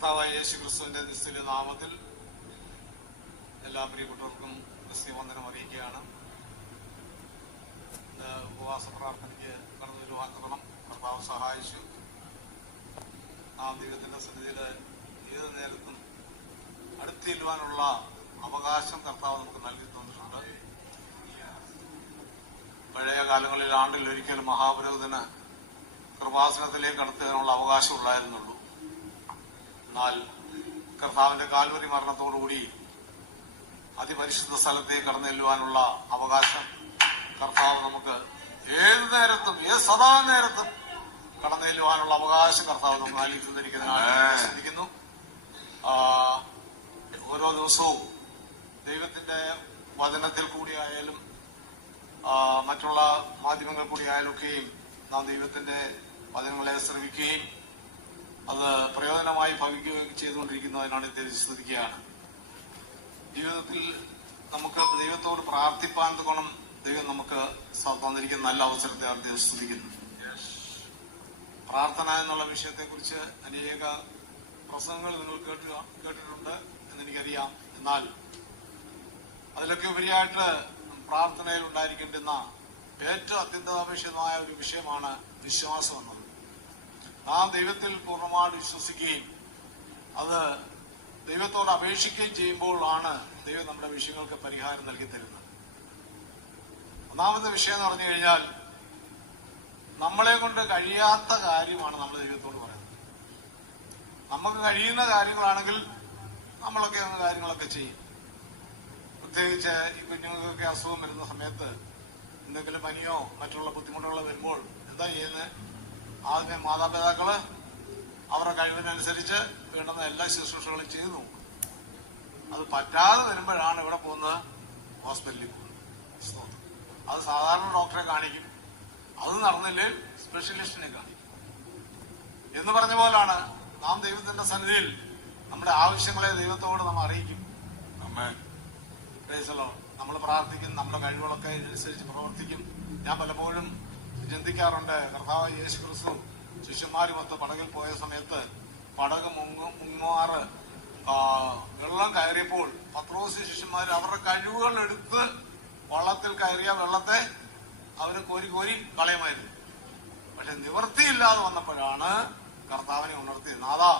കർത്താവായ യേശു ക്രിസ്തുവിന്റെ നിസ്തുല്യ നാമത്തിൽ എല്ലാ പ്രിയപ്പെട്ടവർക്കും ക്രിസ്ത്യ വന്ദനം അറിയിക്കുകയാണ്. ഉപവാസ പ്രാർത്ഥനയ്ക്ക് കടന്നു വരുവാൻ തരണം. കർത്താവ് സഹായിച്ചു. നാം ദൈവത്തിന്റെ സന്നിധിയിൽ ഏത് നേരത്തും അടുത്തിരുവാനുള്ള അവകാശം കർത്താവ് നമുക്ക് നൽകി തന്നിട്ടുണ്ട്. പഴയ കാലങ്ങളിൽ ആണ്ടിലൊരിക്കലും മഹാപുരോഹിതന് കൃപാസനത്തിലേക്ക് അടുത്തതിനുള്ള അവകാശം ഉണ്ടായിരുന്നുള്ളൂ. എന്നാൽ കർത്താവിന്റെ കാൽവരി മരണത്തോടുകൂടി അതിപരിശുദ്ധ സ്ഥലത്തേക്ക് കടന്നു ചെല്ലുവാനുള്ള അവകാശം കർത്താവ് നമുക്ക് ഏത് നേരത്തും സദാ നേരത്തും കടന്നു ചെല്ലുവാനുള്ള അവകാശം കർത്താവ് നമുക്ക് നൽകി തന്നിരിക്കുന്നതിനാണ്. ഓരോ ദിവസവും ദൈവത്തിന്റെ വചനത്തിൽ കൂടിയായാലും മറ്റുള്ള മാധ്യമങ്ങൾ കൂടിയായാലും ഒക്കെയും നാം ദൈവത്തിന്റെ വചനങ്ങളെ ശ്രമിക്കുകയും അത് പ്രയോജനമായി ഭവിക്കുകയും ചെയ്തുകൊണ്ടിരിക്കുന്നതിനാണ് സ്തുതിക്കുകയാണ്. ജീവിതത്തിൽ നമുക്ക് ദൈവത്തോട് പ്രാർത്ഥിപ്പാൻ ഗുണം ദൈവം നമുക്ക് തന്നിരിക്കുന്ന നല്ല അവസരത്തെ സ്തുതിക്കുന്നു. പ്രാർത്ഥന എന്നുള്ള വിഷയത്തെക്കുറിച്ച് അനേക പ്രസംഗങ്ങൾ നിങ്ങൾ കേട്ടിട്ടുണ്ട് എന്നെനിക്കറിയാം. എന്നാൽ അതിലൊക്കെ ഉപരിയായിട്ട് പ്രാർത്ഥനയിൽ ഉണ്ടായിരിക്കേണ്ടുന്ന ഏറ്റവും അത്യന്താപേക്ഷിതമായ ഒരു വിഷയമാണ് വിശ്വാസം എന്നത്. നാം ദൈവത്തിൽ പൂർണ്ണമായിട്ട് വിശ്വസിക്കുകയും അത് ദൈവത്തോട് അപേക്ഷിക്കുകയും ചെയ്യുമ്പോഴാണ് ദൈവം നമ്മുടെ വിഷയങ്ങൾക്ക് പരിഹാരം നൽകി തരുന്നത്. ഒന്നാമത്തെ വിഷയം എന്ന് പറഞ്ഞു കഴിഞ്ഞാൽ നമ്മളെ കൊണ്ട് കഴിയാത്ത കാര്യമാണ് നമ്മൾ ദൈവത്തോട് പറയുന്നത്. നമുക്ക് കഴിയുന്ന കാര്യങ്ങളാണെങ്കിൽ നമ്മളൊക്കെ കാര്യങ്ങളൊക്കെ ചെയ്യും. പ്രത്യേകിച്ച് ഈ കുഞ്ഞുങ്ങൾക്കൊക്കെ അസുഖം വരുന്ന സമയത്ത് എന്തെങ്കിലും പനിയോ മറ്റുള്ള ബുദ്ധിമുട്ടുകളോ വരുമ്പോൾ എന്താ ചെയ്യുന്നത്? ആദ്യമേ മാതാപിതാക്കള് അവരുടെ കഴിവിനനുസരിച്ച് വേണ്ടുന്ന എല്ലാ ശുശ്രൂഷകളും ചെയ്തു നോക്കും. അത് പറ്റാതെ വരുമ്പോഴാണ് ഇവിടെ പോകുന്നത്, ഹോസ്പിറ്റലിൽ പോകുന്നത്. അത് സാധാരണ ഡോക്ടറെ കാണിക്കും. അത് നടന്നില്ലേ സ്പെഷ്യലിസ്റ്റിനെ കാണിക്കും. എന്ന് പറഞ്ഞ പോലാണ് നാം ദൈവത്തിന്റെ സന്നിധിയിൽ നമ്മുടെ ആവശ്യങ്ങളെ ദൈവത്തോട് നമ്മൾ അറിയിക്കും. നമ്മൾ പ്രാർത്ഥിക്കും, നമ്മുടെ കഴിവുകളൊക്കെ അനുസരിച്ച് പ്രവർത്തിക്കും. ഞാൻ പലപ്പോഴും ചിന്തിക്കാറുണ്ട്, കർത്താവ് യേശു ക്രിസ്തു ശിഷ്യന്മാരുമൊത്ത് പടകിൽ പോയ സമയത്ത് പടക് മുങ്ങാറ് വെള്ളം കയറിയപ്പോൾ പത്രോസ് ശിഷ്യന്മാർ അവരുടെ കഴിവുകൾ എടുത്ത് വള്ളത്തിൽ കയറിയ വെള്ളത്തെ അവര് കോരി കോരി കളയുമായിരുന്നു. പക്ഷെ നിവൃത്തിയില്ലാതെ വന്നപ്പോഴാണ് കർത്താവിനെ ഉണർത്തിയത്. നാഥാ,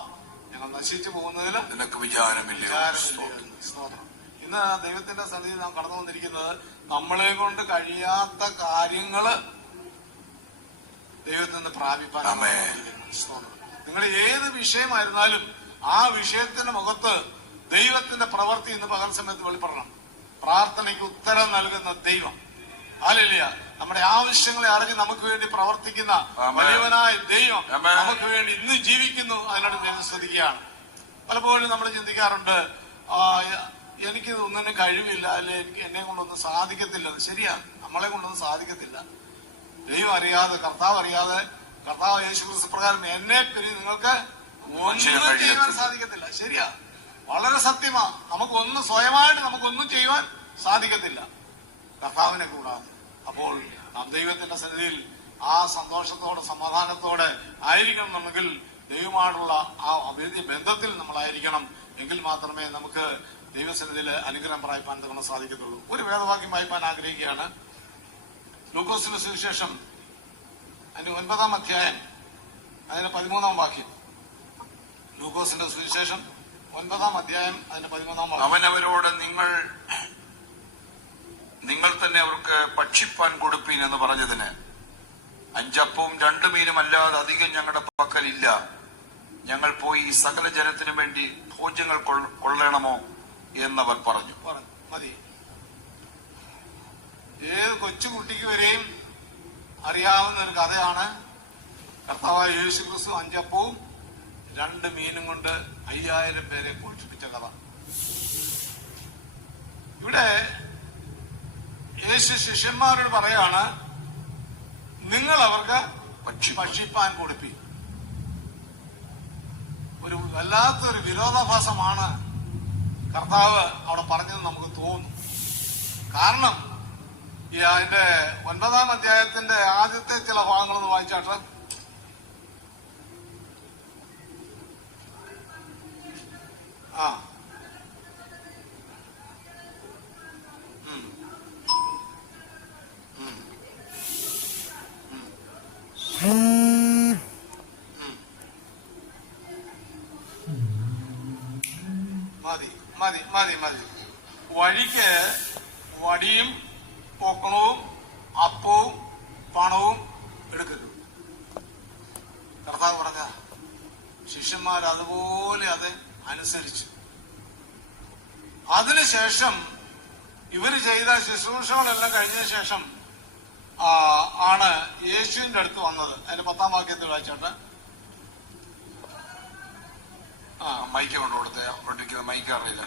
ഞങ്ങൾ നശിച്ചു പോകുന്നതിൽ നിനക്ക് വിചാരമില്ല. സ്തോത്രം. ഇന്ന് ദൈവത്തിന്റെ സന്നിധി നാം കടന്നു വന്നിരിക്കുന്നത് നമ്മളെ കൊണ്ട് കഴിയാത്ത കാര്യങ്ങള് ദൈവത്തിൽ നിന്ന് പ്രാപിപ്പാൻ. നിങ്ങൾ ഏത് വിഷയമായിരുന്നാലും ആ വിഷയത്തിന്റെ മുഖത്ത് ദൈവത്തിന്റെ പ്രവൃത്തി ഇന്ന് പകൽ സമയത്ത് വെളിപ്പെടണം. പ്രാർത്ഥനയ്ക്ക് ഉത്തരം നൽകുന്ന ദൈവം, ഹല്ലേലൂയ, നമ്മുടെ ആവശ്യങ്ങളെ അറിഞ്ഞ് നമുക്ക് വേണ്ടി പ്രവർത്തിക്കുന്ന വലിയവനായ ദൈവം നമുക്ക് വേണ്ടി ഇന്ന് ജീവിക്കുന്നു. അതിനോട് ഞാൻ ശ്രദ്ധിക്കുകയാണ്. പലപ്പോഴും നമ്മൾ ചിന്തിക്കാറുണ്ട്, എനിക്ക് ഒന്നിനും കഴിവില്ല, അല്ലെ എന്നെ കൊണ്ടൊന്നും സാധിക്കത്തില്ല. ശരിയാണ്, നമ്മളെ കൊണ്ടൊന്നും സാധിക്കത്തില്ല. ദൈവം അറിയാതെ, കർത്താവ് അറിയാതെ, കർത്താവ് യേശു ക്രിസ്തു പ്രകാരം എന്നെ പിരി നിങ്ങൾക്ക് ഒന്നും ചെയ്യാൻ സാധിക്കത്തില്ല. ശരിയാ, വളരെ സത്യമാ. നമുക്കൊന്നും സ്വയമായിട്ട് നമുക്കൊന്നും ചെയ്യുവാൻ സാധിക്കത്തില്ല കർത്താവിനെ കൂടാതെ. അപ്പോൾ നാം ദൈവത്തിന്റെ സന്നിധിയിൽ ആ സന്തോഷത്തോടെ സമാധാനത്തോടെ ആയിരിക്കണം എന്നുണ്ടെങ്കിൽ ദൈവമായിട്ടുള്ള ആ അഭേദ്യ ബന്ധത്തിൽ നമ്മളായിരിക്കണം. എങ്കിൽ മാത്രമേ നമുക്ക് ദൈവസന്നിധിയിൽ അനുഗ്രഹം പ്രാപിപ്പാൻ തന്നെ സാധിക്കത്തുള്ളൂ. ഒരു വേദവാക്യം വായിപ്പാൻ ആഗ്രഹിക്കുകയാണ്. ലൂക്കോസിന്റെ സുവിശേഷം അതിന്റെ 9-ാം അധ്യായം അതിന്റെ 13-ാം വാക്യം. ലൂക്കോസിന്റെ സുവിശേഷം 9-ാം അധ്യായം അതിന്റെ 13-ാം വാക്യം. അവനവരോട് നിങ്ങൾ തന്നെ അവർക്ക് ഭക്ഷിപ്പാൻ കൊടുപ്പീൻ എന്ന് പറഞ്ഞതിന് 5 അപ്പവും 2 മീനും അല്ലാതെ അധികം ഞങ്ങളുടെ പക്കലില്ല. ഞങ്ങൾ പോയി ഈ സകല ജനത്തിനു വേണ്ടി ഭോജ്യങ്ങൾ കൊള്ളണമോ എന്നവർ പറഞ്ഞു. മതി. ഏത് കൊച്ചുകുട്ടിക്ക് വരെയും അറിയാവുന്ന ഒരു കഥയാണ് കർത്താവായ യേശു ക്രിസ്തു 5 അപ്പവും 2 മീനും കൊണ്ട് 5000 പേരെ പോഷിപ്പിച്ച കഥ. ഇവിടെ യേശു ശിഷ്യന്മാരോട് പറയാണ്, നിങ്ങൾ അവർക്ക് ഭക്ഷിപ്പാൻ കൊടുപ്പി. ഒരു വല്ലാത്തൊരു വിരോധാഭാസമാണ് കർത്താവ് അവിടെ പറഞ്ഞത് നമുക്ക് തോന്നും. കാരണം അതിന്റെ 9-ാം അധ്യായത്തിന്റെ ആദ്യത്തെ ചില ഭാഗങ്ങളൊന്ന് വായിച്ചാട്ട്. ആ മതി മതി മതി മതി. വഴിക്ക് വടിയും പൊക്കണവും അപ്പവും പണവും എടുക്കരുത്. കർത്താവ് പറഞ്ഞ ശിഷ്യന്മാർ അതുപോലെ അത് അനുസരിച്ചു. അതിനുശേഷം ഇവര് ചെയ്ത ശുശ്രൂഷകളെല്ലാം കഴിഞ്ഞ ശേഷം ആണ് യേശുവിന്റെ അടുത്ത് വന്നത്. അതിന്റെ 10-ാം വാക്യത്തിൽ വായിച്ചോട്ടെ. മൈക്ക് കൊണ്ട് കൊടുത്തേ, മൈക്ക് അറിയില്ല.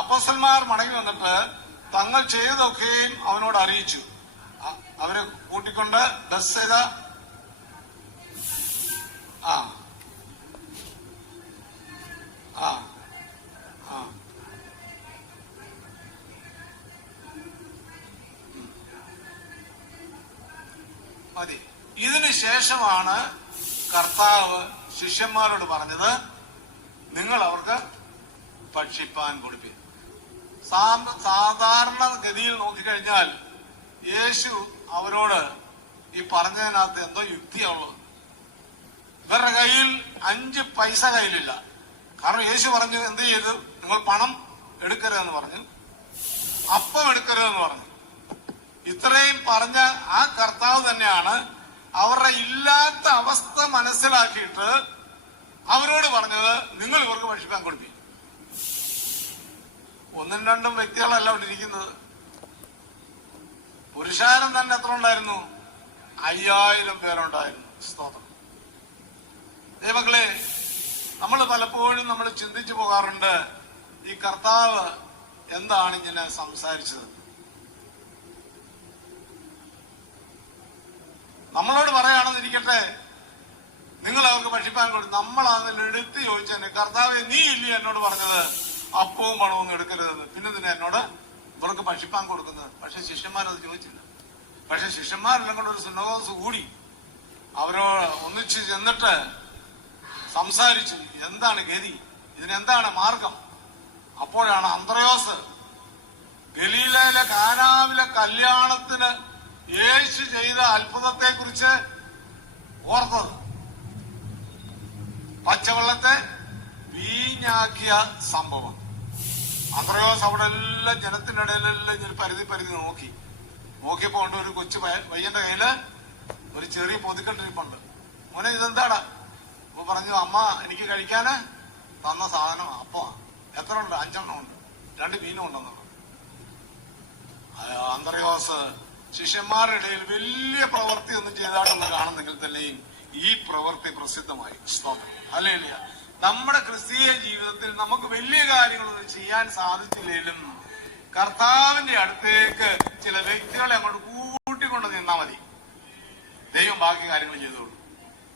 അപ്പോസ്തലന്മാർ മടങ്ങി വന്നിട്ട് തങ്ങൾ ചെയ്തതൊക്കെയും അവനോട് അറിയിച്ചു. അവരെ കൂട്ടിക്കൊണ്ട് ബെത്സയിദ മതി. ഇതിനു ശേഷമാണ് കർത്താവ് ശിഷ്യന്മാരോട് പറഞ്ഞത്, നിങ്ങൾ അവർക്ക് ഭക്ഷിപ്പാൻ കൊടുപ്പി. സാധാരണ ഗതിയിൽ നോക്കിക്കഴിഞ്ഞാൽ യേശു അവരോട് ഈ പറഞ്ഞതിനകത്ത് എന്തോ യുക്തിയുള്ളത്. ഇവരുടെ കയ്യിൽ 5 പൈസ കയ്യിലില്ല. കാരണം യേശു പറഞ്ഞു, എന്ത് ചെയ്തു? നിങ്ങൾ പണം എടുക്കരുതെന്ന് പറഞ്ഞു, അപ്പം എടുക്കരുതെന്ന് പറഞ്ഞു. ഇത്രയും പറഞ്ഞ ആ കർത്താവ് തന്നെയാണ് അവരുടെ ഇല്ലാത്ത അവസ്ഥ മനസ്സിലാക്കിയിട്ട് അവരോട് പറഞ്ഞത്, നിങ്ങൾ ഇവർക്ക് ഭക്ഷിക്കാൻ കൊടുപ്പി. 1-2 വ്യക്തികളല്ല അവിടെ ഇരിക്കുന്നത്. പുരുഷാരം തന്നെ എത്ര ഉണ്ടായിരുന്നു? 5000 പേരുണ്ടായിരുന്നു. സ്തോത്രം. ദൈവങ്ങളെ, നമ്മൾ പലപ്പോഴും നമ്മൾ ചിന്തിച്ചു പോകാറുണ്ട്, ഈ കർത്താവ് എന്താണ് ഇങ്ങനെ സംസാരിച്ചത്? നമ്മളോട് പറയുകയാണെന്നിരിക്കട്ടെ, നിങ്ങൾ അവർക്ക് ഭക്ഷിപ്പാൻ കൊടുക്കും. നമ്മൾ അതിൽ എടുത്ത് ചോദിച്ചെന്നെ, കർത്താവെ നീ ഇല്ലേ എന്നോട് പറഞ്ഞത് അപ്പവും പണവും ഒന്നും എടുക്കരുതെന്ന്, പിന്നെ ഇതിനെ എന്നോട് ഇവർക്ക് ഭക്ഷിപ്പാൻ കൊടുക്കുന്നത്? പക്ഷെ ശിഷ്യന്മാരത് ചോദിച്ചില്ല. പക്ഷെ ശിഷ്യന്മാരെല്ലാം കൂടെ ഒരു സുന്നഹോസ് കൂടി അവരോട് ഒന്നിച്ച് ചെന്നിട്ട് സംസാരിച്ചു, എന്താണ് ഗതി, ഇതിനെന്താണ് മാർഗം? അപ്പോഴാണ് അന്ത്രയോസ് ഗലീലയിലെ കാനാവിലെ കല്യാണത്തിന് യേശു ചെയ്ത അത്ഭുതത്തെ കുറിച്ച് ഓർത്തത്. പച്ചവെള്ളത്തെ വീഞ്ഞാക്കിയ സംഭവം. അന്ത്രയോസ് അവിടെ എല്ലാം ജനത്തിന്റെ ഇടയിലെല്ലാം ഇങ്ങനെ പരിധി നോക്കിയപ്പോ ഉണ്ട് ഒരു കൊച്ചു പയ്യന്റെ കയ്യില് ഒരു ചെറിയ പൊതിക്കെട്ടിരിപ്പുണ്ട്. മോനെ ഇതെന്താടാ? അപ്പൊ പറഞ്ഞു, അമ്മ എനിക്ക് കഴിക്കാന് തന്ന സാധനം അപ്പ. എത്ര ഉണ്ട്? 5 എണ്ണം ഉണ്ട്, 2 മീനും ഉണ്ടെന്ന് പറഞ്ഞു. അന്ത്രയോസ് ശിഷ്യന്മാരുടെ ഇടയിൽ വലിയ പ്രവൃത്തി ഒന്നും ചെയ്തായിട്ടൊന്നും കാണുന്നെങ്കിൽ തന്നെയും ഈ പ്രവൃത്തി പ്രസിദ്ധമായി. ഹല്ലേലൂയ. നമ്മുടെ ക്രിസ്തീയ ജീവിതത്തിൽ നമുക്ക് വലിയ കാര്യങ്ങളൊന്നും ചെയ്യാൻ സാധിച്ചില്ലെങ്കിലും കർത്താവിന്റെ അടുത്തേക്ക് ചില വ്യക്തികളെ അങ്ങോട്ട് കൂട്ടിക്കൊണ്ട് നിന്നാ മതി, ദൈവം ബാക്കി കാര്യങ്ങൾ ചെയ്തോളൂ.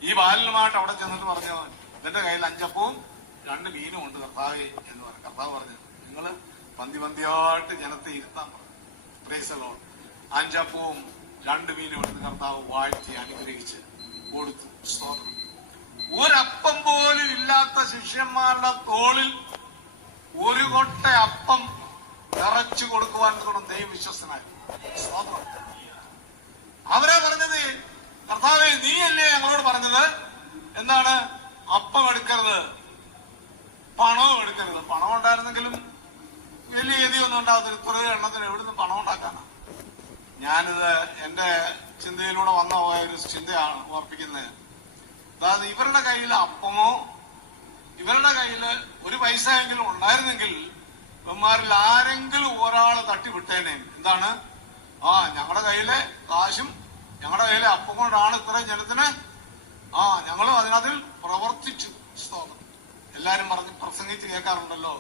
ഈ ബാലനുമായിട്ട് അവിടെ ചെന്നിട്ട് പറഞ്ഞു, എന്റെ കയ്യിൽ 5 അപ്പവും 2 മീനും ഉണ്ട് കർത്താവേ എന്ന് പറഞ്ഞു. കർത്താവ് പറഞ്ഞു, നിങ്ങള് പന്തിയായിട്ട് ജനത്തെ ഇരുത്താൻ പറഞ്ഞു. Praise the Lord. 5 അപ്പവും 2 മീനും എടുത്ത് കർത്താവ് വാഴ്ത്തി അനുഗ്രഹിച്ച് കൊടുത്തു. സ്തോത്രം. ഒരപ്പം പോലും ഇല്ലാത്ത ശിഷ്യന്മാരുടെ തോളിൽ ഒരു കൊട്ട അപ്പം നിറച്ചു കൊടുക്കുവാൻ കൊണ്ട് ദൈവം വിശ്വസ്തനായി. സ്തോത്രം. അവരെ പറഞ്ഞത്, കർത്താവേ നീയല്ലേ ഞങ്ങളോട് പറഞ്ഞത് എന്താണ്? അപ്പം എടുക്കരുത്, പണവും എടുക്കരുത്. പണം ഉണ്ടായിരുന്നെങ്കിലും വലിയ ഗതിയൊന്നും ഉണ്ടാകത്തില്ല. ഇത്രയും എണ്ണത്തിന് എവിടുന്ന് പണം ഉണ്ടാക്കാനാ? ഞാനിത് എന്റെ ചിന്തയിലൂടെ വന്ന ഒരു ചിന്തയാണ് ഓർപ്പിക്കുന്നത്. അതായത് ഇവരുടെ കയ്യിൽ അപ്പമോ ഇവരുടെ കയ്യിൽ ഒരു പൈസ എങ്കിലും ഉണ്ടായിരുന്നെങ്കിൽ ഇവന്മാരിൽ ആരെങ്കിലും ഒരാള് തട്ടിവിട്ടേനെ. എന്താണ്? ഞങ്ങളുടെ കയ്യിലെ കാശും ഞങ്ങളുടെ കയ്യിലെ അപ്പം കൊണ്ടാണ് ഇത്രയും ജനത്തിന് ഞങ്ങളും അതിനതിൽ പ്രവർത്തിച്ചു. എല്ലാരും പറഞ്ഞ് പ്രസംഗിച്ച് കേൾക്കാറുണ്ടല്ലോ,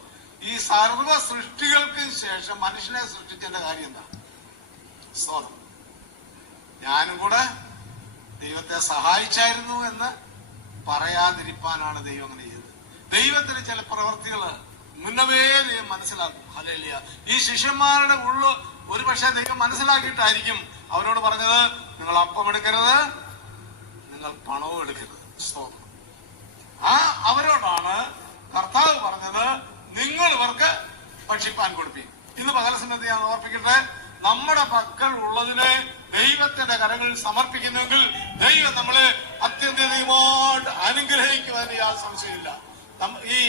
ഈ സർവ സൃഷ്ടികൾക്ക് ശേഷം മനുഷ്യനെ സൃഷ്ടിച്ചതിന്റെ കാര്യം എന്താ? സ്തോത്രം. ഞാനും കൂടെ ദൈവത്തെ സഹായിച്ചായിരുന്നു എന്ന് പറയാതിരിക്കാനാണ് ദൈവം അങ്ങനെ ചെയ്തത്. ദൈവത്തിന് ചില പ്രവൃത്തികൾ മുന്നമേ ദൈവം മനസ്സിലാക്കും. ഹല്ലേലൂയ. ഈ ശിഷ്യന്മാരുടെ ഉള്ളു ഒരു പക്ഷേ ദൈവം മനസ്സിലാക്കിയിട്ടായിരിക്കും അവരോട് പറഞ്ഞത്, നിങ്ങൾ അപ്പം എടുക്കരുത്, നിങ്ങൾ പണവും എടുക്കരുത്. സ്തോത്രം. അവരോടാണ് പകൽ സമയത്ത് ഞാൻ ഓർപ്പിക്കട്ടെ, നമ്മുടെ പക്കൽ ഉള്ളതിനെ ദൈവത്തിന്റെ കരങ്ങളിൽ സമർപ്പിക്കുന്നെങ്കിൽ ദൈവം നമ്മളെ അത്യന്തികമായിട്ട് അനുഗ്രഹിക്കുവാൻ യാതൊരു സംശയമില്ല. ഈ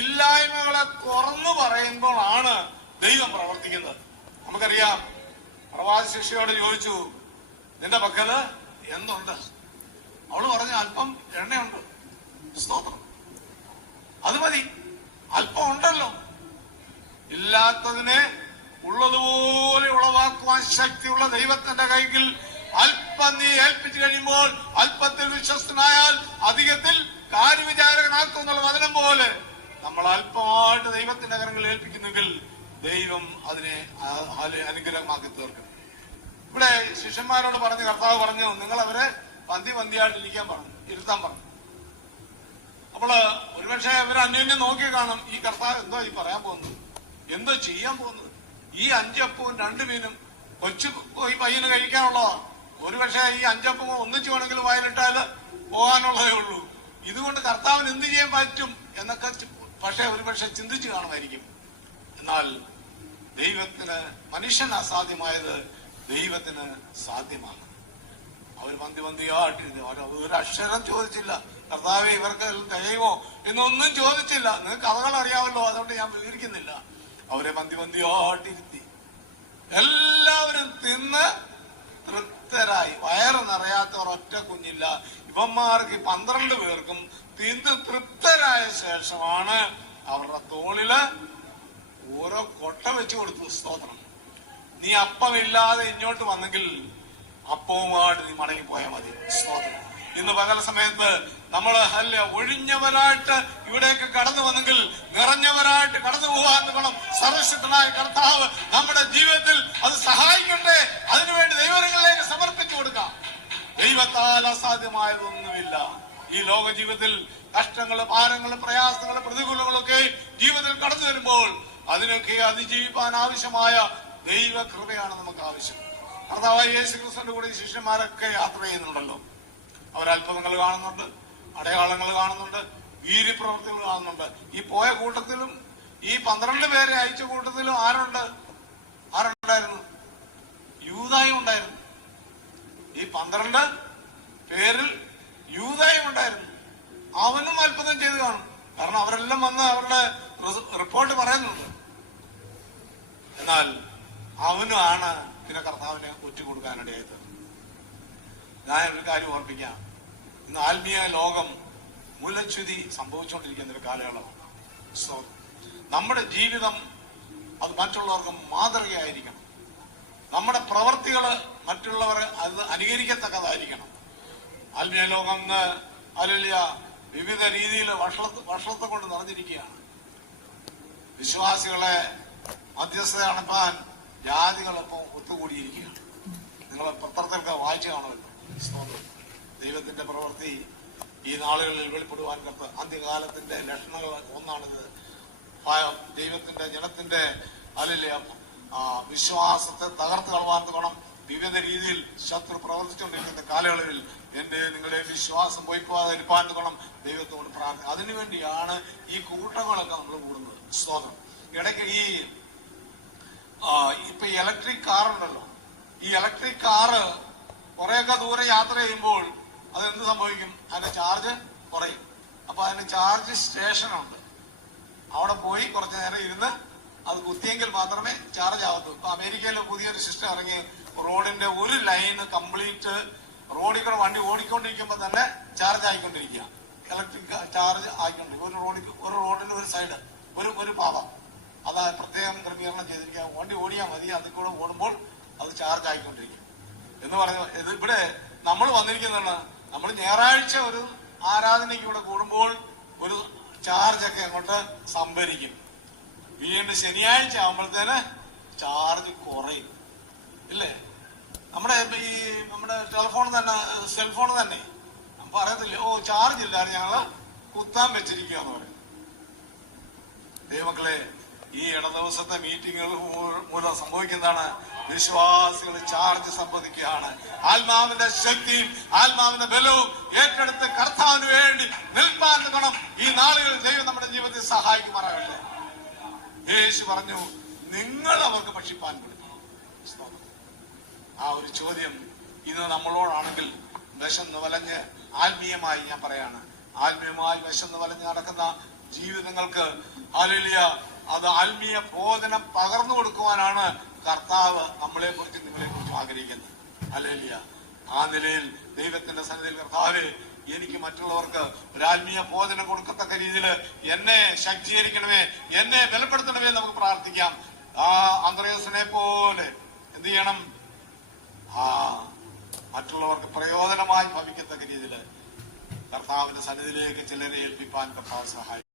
ഇല്ലായ്മകളെ തുറന്നു പറയുമ്പോഴാണ് ദൈവം പ്രവർത്തിക്കുന്നത്. നമുക്കറിയാം, പ്രവാചക ശിഷ്യയോട് ചോദിച്ചു, നിന്റെ പക്കല് എന്തുണ്ട്? അവള് പറഞ്ഞു, അല്പം എണ്ണയുണ്ട്. സ്തോത്രം, അത് മതി, അല്പം ഉണ്ടല്ലോ. ഇല്ലാത്തതിനെ ഉള്ളതുപോലെ ഉളവാക്കുവാൻ ശക്തിയുള്ള ദൈവത്തിന്റെ കൈകൾ അല്പം നീ ഏൽപ്പിച്ചു കഴിയുമ്പോൾ, അല്പത്തിൽ വിശ്വസ്തനായാൽ അധികത്തിൽ കാര്യവിചാരകനാക്കും എന്നുള്ള വചനം പോലെ നമ്മൾ അല്പമായിട്ട് ദൈവത്തിന്റെ കരങ്ങളിൽ ഏൽപ്പിക്കുന്നെങ്കിൽ ദൈവം അതിനെ അനുഗ്രഹമാക്കി തീർക്കും. ഇവിടെ ശിഷ്യന്മാരോട് പറഞ്ഞു, കർത്താവ് പറഞ്ഞു, നിങ്ങൾ അവരെ പന്തിയായിട്ട് ഇരുത്താൻ പറഞ്ഞു. അപ്പോൾ ഒരുപക്ഷെ അവർ അന്യോന്യം നോക്കി കാണും, ഈ കർത്താവ് എന്തോ ഈ പറയാൻ പോകുന്നത്, എന്തോ ചെയ്യാൻ പോകുന്നത്. ഈ 5 അപ്പവും 2 മീനും കൊച്ചു ഈ പയ്യന് കഴിക്കാനുള്ളതാണ്. ഒരുപക്ഷെ ഈ 5 അപ്പവും ഒന്നിച്ചു വേണമെങ്കിൽ വയലിട്ടാല് പോകാനുള്ളതേ ഉള്ളൂ. ഇതുകൊണ്ട് കർത്താവിന് എന്ത് ചെയ്യാൻ പറ്റും എന്നൊക്കെ പക്ഷെ ഒരുപക്ഷെ ചിന്തിച്ചു കാണുമായിരിക്കും. എന്നാൽ ദൈവത്തിന് മനുഷ്യന് അസാധ്യമായത് ദൈവത്തിന് സാധ്യമാണ്. അവർ പന്തിയായിട്ടിരുന്നു. ഒരു അക്ഷരം ചോദിച്ചില്ല, കർത്താവേ ഇവർക്ക് തികയുമോ എന്നൊന്നും ചോദിച്ചില്ല. നിങ്ങൾക്ക് കഥകൾ അറിയാമല്ലോ, അതുകൊണ്ട് ഞാൻ വിവരിക്കുന്നില്ല. അവരെ പന്തിയായിട്ടിരുത്തി. എല്ലാവരും തിന്ന് തൃപ്തരായി. വയറ് നിറയാത്ത ഒരൊറ്റ കുഞ്ഞില്ല. ഇവന്മാർക്ക് 12 പേർക്കും തിന്ന് തൃപ്തരായ ശേഷമാണ് അവരുടെ തോളില് ഓരോ കൊട്ട വെച്ചു കൊടുത്തു. സ്തോത്രം. നീ അപ്പമില്ലാതെ ഇങ്ങോട്ട് വന്നെങ്കിൽ അപ്പവുമായിട്ട് നീ മടങ്ങിപ്പോയാൽ മതി. സ്തോത്രം. ഇന്ന് പകൽ സമയത്ത് നമ്മൾ ഒഴിഞ്ഞവരായിട്ട് ഇവിടേക്ക് കടന്നു വന്നെങ്കിൽ നിറഞ്ഞവരായിട്ട് കടന്നു പോകാൻ വേണം. സർവശക്തനായ കർത്താവ് നമ്മുടെ ജീവിതത്തിൽ അത് സഹായിക്കട്ടെ. അതിനുവേണ്ടി ദൈവങ്ങളിലേക്ക് സമർപ്പിച്ചു കൊടുക്കാം. ദൈവത്താൽ അസാധ്യമായതൊന്നുമില്ല. ഈ ലോക ജീവിതത്തിൽ കഷ്ടങ്ങള്, ഭാരങ്ങള്, പ്രയാസങ്ങള്, പ്രതികൂലങ്ങളൊക്കെ ജീവിതത്തിൽ കടന്നു വരുമ്പോൾ അതിനൊക്കെ അതിജീവിക്കാൻ ആവശ്യമായ ദൈവകൃപയാണ് നമുക്ക് ആവശ്യം. കർത്താവായ യേശു ക്രിസ്തുവിന്റെ കൂടെ ശിഷ്യന്മാരൊക്കെ യാത്ര ചെയ്യുന്നുണ്ടല്ലോ. അവർ അത്ഭുതങ്ങൾ കാണുന്നുണ്ട്, അടയാളങ്ങൾ കാണുന്നുണ്ട്, വീര്യപ്രവർത്തികൾ കാണുന്നുണ്ട്. ഈ പോയ കൂട്ടത്തിലും ഈ 12 പേരെ അയച്ച കൂട്ടത്തിലും ആരുണ്ടായിരുന്നു? യൂദായും ഉണ്ടായിരുന്നു. ഈ 12 പേരിൽ യൂദായും ഉണ്ടായിരുന്നു. അവനും അത്ഭുതം ചെയ്ത് കാണും. കാരണം അവരെല്ലാം വന്ന് അവരുടെ റിപ്പോർട്ട് പറയുന്നുണ്ട്. എന്നാൽ അവനുമാണ് പിന്നെ കർത്താവിനെ ഒറ്റുകൊടുക്കാനിടയായത്. ഞാൻ ഒരു കാര്യം ഓർപ്പിക്കാം. ഇന്ന് ആത്മീയ ലോകം മൂലച്യുതി സംഭവിച്ചുകൊണ്ടിരിക്കുന്ന ഒരു കാലയളവാണ്. സോ നമ്മുടെ ജീവിതം അത് മറ്റുള്ളവർക്ക് മാതൃകയായിരിക്കണം. നമ്മുടെ പ്രവർത്തികള് മറ്റുള്ളവർ അത് അനുകരിക്കത്തക്കതായിരിക്കണം. ആത്മീയ ലോകം ഇന്ന് അല്ലേലൂയ വിവിധ രീതിയിൽ വഷളത്തെ കൊണ്ട് നിറഞ്ഞിരിക്കുകയാണ്. വിശ്വാസികളെ മധ്യസ്ഥത നടത്താൻ ജാതികളിപ്പം ഒത്തുകൂടിയിരിക്കുകയാണ്. നിങ്ങൾ പത്രത്തിലൊക്കെ വായിച്ചു കാണുമല്ലോ. ദൈവത്തിന്റെ പ്രവൃത്തി ഈ നാളുകളിൽ വെളിപ്പെടുവാൻ അന്ത്യകാലത്തിന്റെ ലക്ഷണങ്ങൾ ഒന്നാണിത്. ദൈവത്തിന്റെ ജനത്തിന്റെ അല്ലേലൂയ വിശ്വാസത്തെ തകർത്ത് കളവാൻ തുടങ്ങണം. വിവിധ രീതിയിൽ ശത്രു പ്രവർത്തിച്ചുകൊണ്ടിരിക്കുന്ന കാലയളവിൽ നിങ്ങളുടെ വിശ്വാസം പോയിപ്പോകാതിരിപ്പാൻ തുടങ്ങണം. ദൈവത്തോട് പ്രാർത്ഥന. അതിനുവേണ്ടിയാണ് ഈ കൂട്ടങ്ങളൊക്കെ നമ്മൾ കൂടുന്നത്. സ്തോത്രം. ഇടയ്ക്ക് ഇപ്പൊ ഇലക്ട്രിക് കാറുണ്ടല്ലോ. ഈ ഇലക്ട്രിക് കാറ് കുറെയൊക്കെ ദൂരെ യാത്ര ചെയ്യുമ്പോൾ അതെന്ത് സംഭവിക്കും? അതിന്റെ ചാർജ് കുറയും. അപ്പൊ അതിന് ചാർജ് സ്റ്റേഷനുണ്ട്. അവിടെ പോയി കുറച്ചു നേരം ഇരുന്ന് അത് കുത്തിയെങ്കിൽ മാത്രമേ ചാർജ് ആവത്തുള്ളൂ. ഇപ്പൊ അമേരിക്കയിലെ പുതിയൊരു സിസ്റ്റം ഇറങ്ങി. റോഡിന്റെ ഒരു ലൈന് കംപ്ലീറ്റ് റോഡിൽ കൂടെ വണ്ടി ഓടിക്കൊണ്ടിരിക്കുമ്പോ തന്നെ ചാർജ് ആയിക്കൊണ്ടിരിക്കുക. ഇലക്ട്രിക് ചാർജ് ആയിക്കൊണ്ടിരിക്കും. ഒരു റോഡിന്റെ ഒരു സൈഡ് ഒരു പാതം അത് പ്രത്യേകം ക്രമീകരണം ചെയ്തിരിക്കുക. വണ്ടി ഓടിയാൽ മതി, അതിൽ കൂടെ ഓടുമ്പോൾ അത് ചാർജ് ആയിക്കൊണ്ടിരിക്കും എന്ന് പറഞ്ഞു. ഇവിടെ നമ്മൾ വന്നിരിക്കുന്നതാണ്. നമ്മൾ ഞായറാഴ്ച ഒരു ആരാധനയ്ക്ക് കൂടെ കൂടുമ്പോൾ ഒരു ചാർജൊക്കെ അങ്ങോട്ട് സംഭരിക്കും. വീണ്ടും ശനിയാഴ്ച ആകുമ്പോഴത്തേന് ചാർജ് കുറയും. ഇല്ലേ? നമ്മുടെ ടെലിഫോൺ തന്നെ, സെൽഫോൺ തന്നെ പറയത്തില്ലേ, ചാർജ് ഇല്ലാതെ ഞങ്ങള് കുത്താൻ വെച്ചിരിക്കുകയെന്ന് പറയും. ദൈവമക്കളെ, ഈ ഇടദിവസത്തെ മീറ്റിങ്ങുകൾ മൂലം സംഭവിക്കുന്നതാണ്. വിശ്വാസികൾ ചാർജ് സംഭവിക്കുകയാണ്. ആത്മാവിന്റെ ശക്തിയും ആത്മാവിന്റെ ബലവും ഏറ്റെടുത്ത് കർത്താവിന് വേണ്ടി നിൽപ്പാൻ വേണം. ഈ നാളുകളിൽ ദൈവം നമ്മുടെ ജീവിതത്തിൽ സഹായിക്കുമാറാകട്ടെ. യേശു പറഞ്ഞു, നിങ്ങൾ അവർക്ക് ഭക്ഷിപ്പാൻ കൊടുക്കണം. ആ ഒരു ചോദ്യം ഇന്ന് നമ്മളോടാണെങ്കിൽ വിശന്ന് വലഞ്ഞ് ആത്മീയമായി ഞാൻ പറയാണ്, ആത്മീയമായി വിശന്ന് വലഞ്ഞ് നടക്കുന്ന ജീവിതങ്ങൾക്ക് ഹല്ലേലൂയ അത് ആത്മീയ ഭോജനം പകർന്നു കൊടുക്കുവാനാണ് കർത്താവ് നമ്മളെ കുറിച്ച് നിങ്ങളെ കുറിച്ചും ആഗ്രഹിക്കുന്നത്. ഹല്ലേലൂയ. ആ നിലയിൽ ദൈവത്തിന്റെ സന്നിധിയിൽ കർത്താവേ, എനിക്ക് മറ്റുള്ളവർക്ക് ഒരു ആത്മീയ ഭോജനം കൊടുക്കത്തക്ക രീതിയിൽ എന്നെ ശക്തീകരിക്കണമേ, എന്നെ ബലപ്പെടുത്തണമേ നമുക്ക് പ്രാർത്ഥിക്കാം. ആ അന്ത്രയോസിനെ പോലെ എന്ത് ചെയ്യണം? മറ്റുള്ളവർക്ക് പ്രയോജനമായി ഭവിക്കത്തക്ക രീതിയിൽ കർത്താവിന്റെ സന്നിധിയിലേക്ക് ചിലരെ ഏൽപ്പിപ്പാൻ കർത്താവ് സഹായിക്കും.